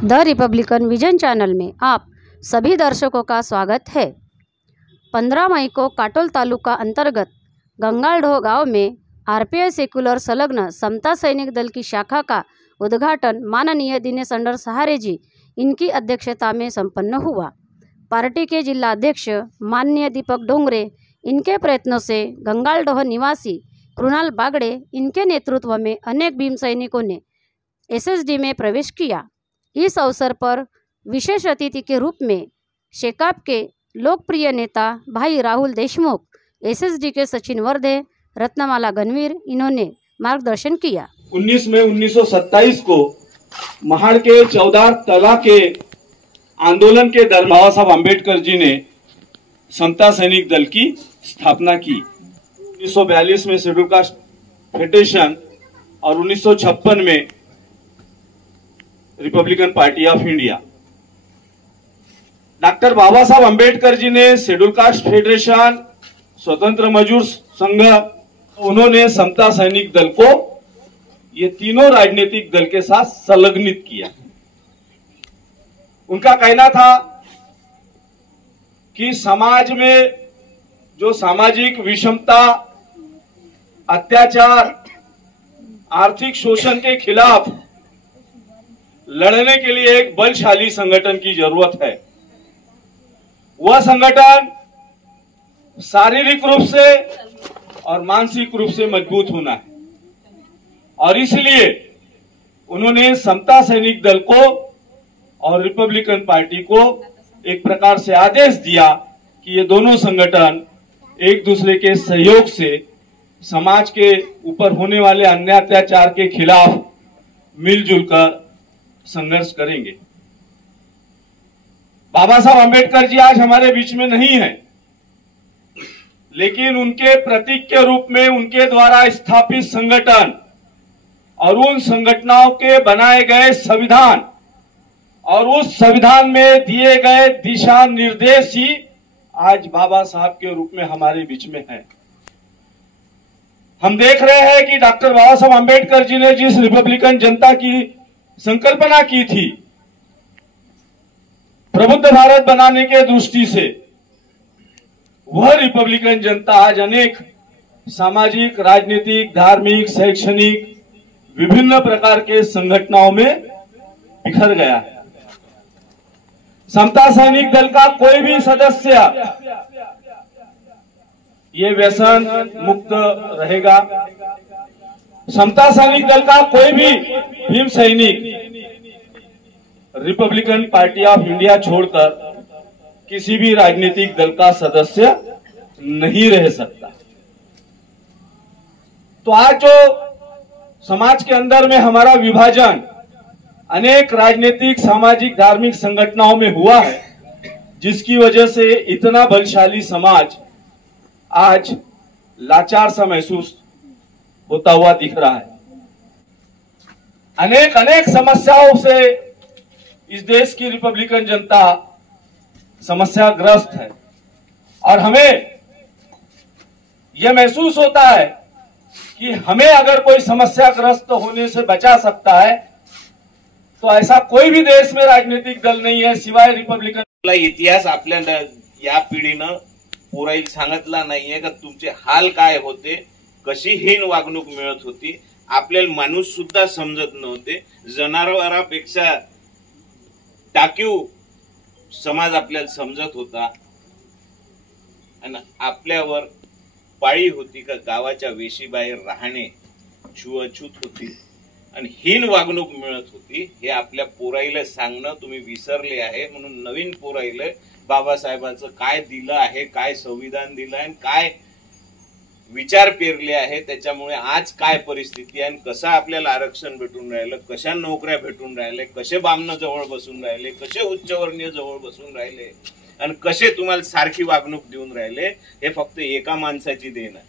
The Republican vision channel में आप सभी दर्शकों का स्वागत है। 15 मई को काटोल तालुका अंतर्गत गंगालढो गांव में आरपीआई सेक्युलर संलग्न समता सैनिक दल की शाखा का उद्घाटन माननीय दिनेश अंडर सहारे जी इनकी अध्यक्षता में संपन्न हुआ। पार्टी के जिला अध्यक्ष माननीय दीपक डोंगरे इनके प्रयत्नों से गंगालढो निवासी कृणाल बागड़े इनके नेतृत्व में अनेक भीम सैनिकों ने एसएसडी में प्रवेश किया। इस अवसर पर विशेष अतिथि के रूप में शेकाप के लोकप्रिय नेता भाई राहुल देशमुख, एसएसडी के सचिन वर्धे, रत्नमाला गणवीर इन्होंने मार्गदर्शन किया। 19 मई 1927 को महाड़ के 14 तला के आंदोलन के दौरान बाबा साहब अम्बेडकर जी ने समता सैनिक दल की स्थापना की। 1942 में शेड्यूल कास्ट फेडरेशन और 1956 में Republican party of India. Doctor बाबा साहब अम्बेडकर जी ने शेड्यूल कास्ट फेडरेशन, स्वतंत्र मजदूर संघ, उन्होंने समता सैनिक दल को ये तीनों राजनीतिक दल के साथ संलग्नित किया। उनका कहना था कि समाज में जो सामाजिक विषमता, अत्याचार, आर्थिक शोषण के खिलाफ लड़ने के लिए एक बलशाली संगठन की जरूरत है। वह संगठन शारीरिक रूप से और मानसिक रूप से मजबूत होना है और इसलिए उन्होंने समता सैनिक दल को और रिपब्लिकन पार्टी को एक प्रकार से आदेश दिया कि ये दोनों संगठन एक दूसरे के सहयोग से समाज के ऊपर होने वाले अन्याय अत्याचार के खिलाफ मिलजुल कर संघर्ष करेंगे। बाबा साहब अम्बेडकर जी आज हमारे बीच में नहीं है, लेकिन उनके प्रतीक के रूप में उनके द्वारा स्थापित संगठन और उन संगठनों के बनाए गए संविधान और उस संविधान में दिए गए दिशा निर्देश ही आज बाबा साहब के रूप में हमारे बीच में है। हम देख रहे हैं कि डॉक्टर बाबा साहब अम्बेडकर जी ने जिस रिपब्लिकन जनता की संकल्पना की थी प्रबुद्ध भारत बनाने के दृष्टि से, वह रिपब्लिकन जनता आज अनेक सामाजिक, राजनीतिक, धार्मिक, शैक्षणिक विभिन्न प्रकार के संगठनों में बिखर गया है। समता सैनिक दल का कोई भी सदस्य ये व्यसन मुक्त रहेगा। समता सैनिक दल का कोई भी भीम सैनिक रिपब्लिकन पार्टी ऑफ इंडिया छोड़कर किसी भी राजनीतिक दल का सदस्य नहीं रह सकता। तो आज जो समाज के अंदर में हमारा विभाजन अनेक राजनीतिक, सामाजिक, धार्मिक संगठनों में हुआ है, जिसकी वजह से इतना बलशाली समाज आज लाचार सा महसूस होता हुआ दिख रहा है। अनेक समस्याओं से इस देश की रिपब्लिकन जनता समस्याग्रस्त है और हमें यह महसूस होता है कि हमें अगर कोई समस्याग्रस्त होने से बचा सकता है तो ऐसा कोई भी देश में राजनीतिक दल नहीं है सिवाय रिपब्लिकन। इतिहास आपल्याला या पिढीनं पुराई सांगितला नाहीये का तुमचे हाल काय होते, कशी हीन वागणूक मिळत होती, आपल्याला माणूस सुद्धा समजत नव्हते, जनावरांपेक्षा टाकीव समाज आपल्याला समजत होता आणि आपल्यावर पाळी होती का गावाच्या वेशीबाहेर राहणे, छुअछूत होती आणि हीन वागणूक मिळत होती। हे आपल्या पोराईला सांगणं तुम्ही विसरले आहे, म्हणून नवीन पोराईला बाबासाहेबांचं काय दिलं आहे, काय संविधान दिलं आहे, काय विचार पेरले आहे, त्याच्यामुळे आज काय परिस्थिती आहे, कसं आपल्याला आरक्षण भेटून राहिलं, कशा नोकऱ्या भेटून राहिले, कसे बामण जवळ बसून राहिले, कसे उच्चवर्णीय जवळ बसून राहिले आणि कसे तुम्हाला सारखी वागणूक देऊन राहिले, हे फक्त एका माणसाची देण आहे।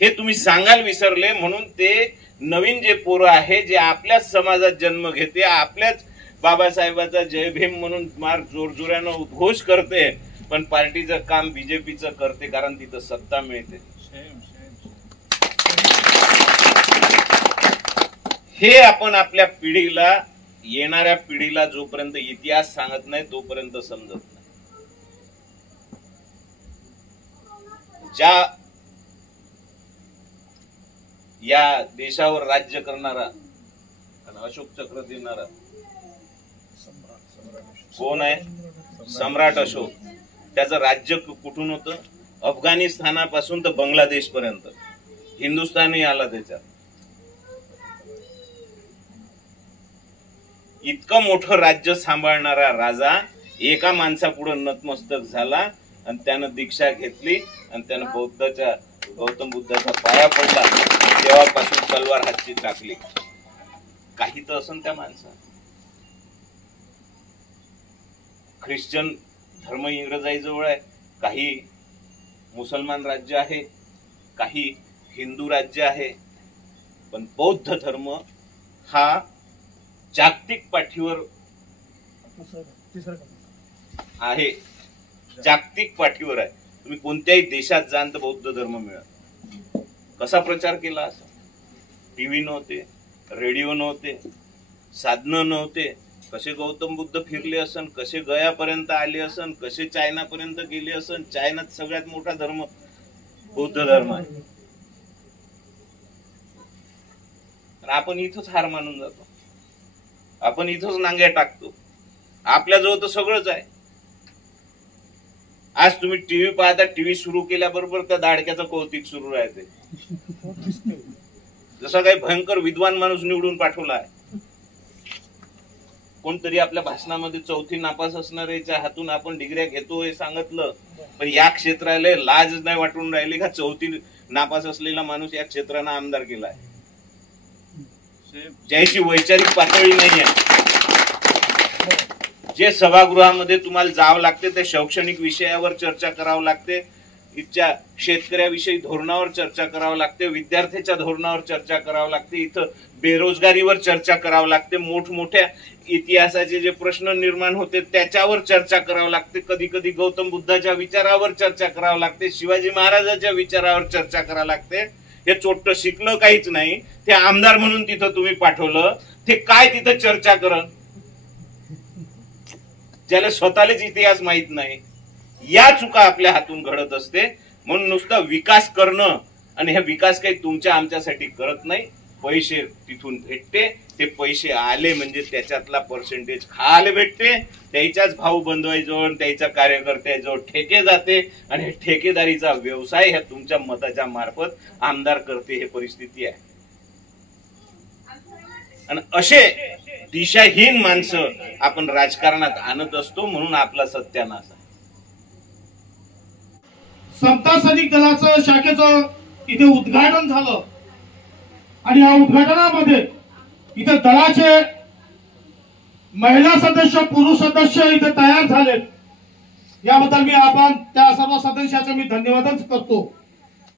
हे तुम्ही सांगायला विसरले, म्हणून ते नवीन जे पोरं आहे, जे आपल्याच समाजात जन्म घेते, आपल्याच बाबासाहेबाचा जय भीम म्हणून मार जोरजोरानं उद्घोष करते, पण पार्टीचं काम बीजेपीचं करते, कारण तिथं सत्ता मिळते। हे आपण आपल्या पिढीला येणाऱ्या पिढीला जोपर्यंत इतिहास सांगत नाही तोपर्यंत समजत नाही. ज्या या देशावर राज्य करणारा आणि अशोक चक्र देणारा कोण आहे? सम्राट अशोक. त्याचं राज्य कुठून होतं? अफगाणिस्तानापासून तर बांगलादेश पर्यंत. हिंदुस्थानही आला त्याच्यात. इतकं मोठं राज्य सांभाळणारा राजा एका माणसापुढे नतमस्तक झाला आणि त्यानं दीक्षा घेतली आणि त्यानं गौतम बुद्धाच्या पाया पडला. तेव्हापासून तलवार हातची टाकली. काही तर असं त्या माणसात. ख्रिश्चन धर्म इंग्रजाईजवळ आहे, काही मुसलमान राज्य आहे, काही हिंदू राज्य आहे, पण बौद्ध धर्म हा जागतिक पाठीवर आहे. जागतिक पाठीवर आहे. तुम्ही कोणत्याही देशात जाण तर बौद्ध धर्म मिळत. कसा प्रचार केला असा? टीव्ही नव्हते, रेडिओ नव्हते, साधनं नव्हते. कसे गौतम बुद्ध फिरले असन, कसे गयापर्यंत आले असन, कसे चायनापर्यंत गेले असन. चायनात सगळ्यात मोठा धर्म बौद्ध धर्म आहे. आपण इथंच हार मानून जातो. आपण इथंच नांग्या टाकतो. आपल्याजवळ तर सगळंच आहे. आज तुम्ही टीव्ही पाहता, टीव्ही सुरू केल्याबरोबर त्या दाडक्याचं कौतिक सुरू राहते. जसा काही भयंकर विद्वान माणूस निवडून पाठवला आहे. कोणतरी आपल्या भाषणामध्ये चौथी नापास असणाऱ्याच्या हातून आपण डिग्र्या घेतो हे सांगितलं, पण या क्षेत्राला लाज नाही वाटून राहिली का चौथी नापास असलेला माणूस या क्षेत्रानं आमदार केलाय, ज्याची वैचारिक पातळी नाही आहे. जे सभागृहामध्ये तुम्हाला जावं लागते ते शैक्षणिक विषयावर चर्चा करावं लागते, इथच्या शेतकऱ्याविषयी धोरणावर चर्चा करावं लागते, विद्यार्थ्याच्या धोरणावर चर्चा करावं लागते, इथं बेरोजगारीवर चर्चा करावं लागते, मोठमोठ्या इतिहासाचे जे प्रश्न निर्माण होते त्याच्यावर चर्चा करावं लागते, कधी कधी गौतम बुद्धाच्या विचारावर चर्चा करावं लागते, शिवाजी महाराजांच्या विचारावर चर्चा करावं लागते. हे चोट्ट शिकलं काहीच नाही, ते आमदार म्हणून तिथं तुम्ही पाठवलं, ते काय तिथं चर्चा करन? ज्याला स्वतःलाच इतिहास माहित नाही. या चुका आपल्या हातून घडत असते. म्हणून नुसता विकास करणं आणि हा विकास काही तुमच्या आमच्यासाठी करत नाही. पैसे तिथून भेटते, ते पैसे आले म्हणजे त्याच्यातला पर्सेंटेज खायला भेटते, त्याच्याच भाऊ बंधवाईजवळ त्याच्या कार्यकर्त्याजवळ ठेके जाते आणि ठेकेदारीचा व्यवसाय ह्या तुमच्या मताच्या मार्फत आमदार करते. हे परिस्थिती आहे. आणि असे दिशाहीन माणसं आपण राजकारणात आणत असतो, म्हणून आपला सत्यानाश आहे. समता सैनिक दलाचं शाखेचं इथे उद्घाटन झालं आणि या उद्घाटनामध्ये इथे दलाचे महिला सदस्य, पुरुष सदस्य इथे तयार झालेत. याबद्दल मी आपण त्या सर्व सदस्याचे मी धन्यवादच करतो.